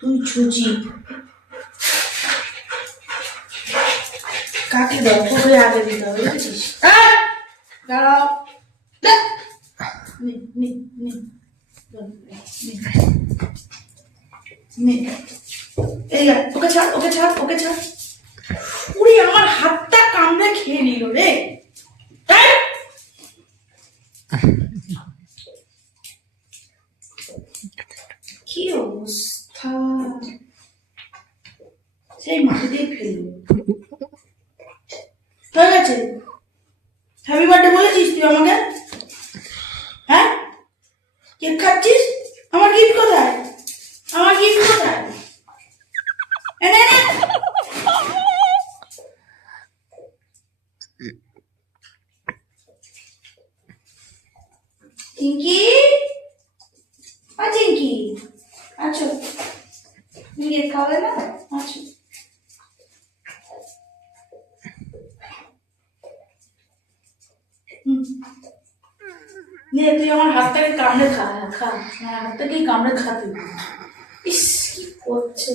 তুই ছুচি কাকে দাও, তোকে আগে দিতে হবে, বুঝেছিস? দাঁড়াও, নে নে নে নে, এই ওকে ছাড়, ওকে ছাড়, ওকে ছাড়। উড়ি আমার হাতটা কামড়ে খেয়ে নিল রে। কি অবস্থা, সেই মাটিতেই ফেললো। হয়ে গেছে। হ্যাপি বার্থডে বলেছিস তুই আমাকে? হ্যাঁ, কেক খাচ্ছিস? আমার গিফট কোথায়? আমার গিফট কোথায়? এনে এনে। চিঙ্কি, চিঙ্কি, আচ্ছা তুমি কেক খাবে না? আচ্ছা নে, তুই আমার হাতটাকে কামড়ে খা, খা, আমার হাতটাকেই কামড়ে খা তুই। ইস কি করছে।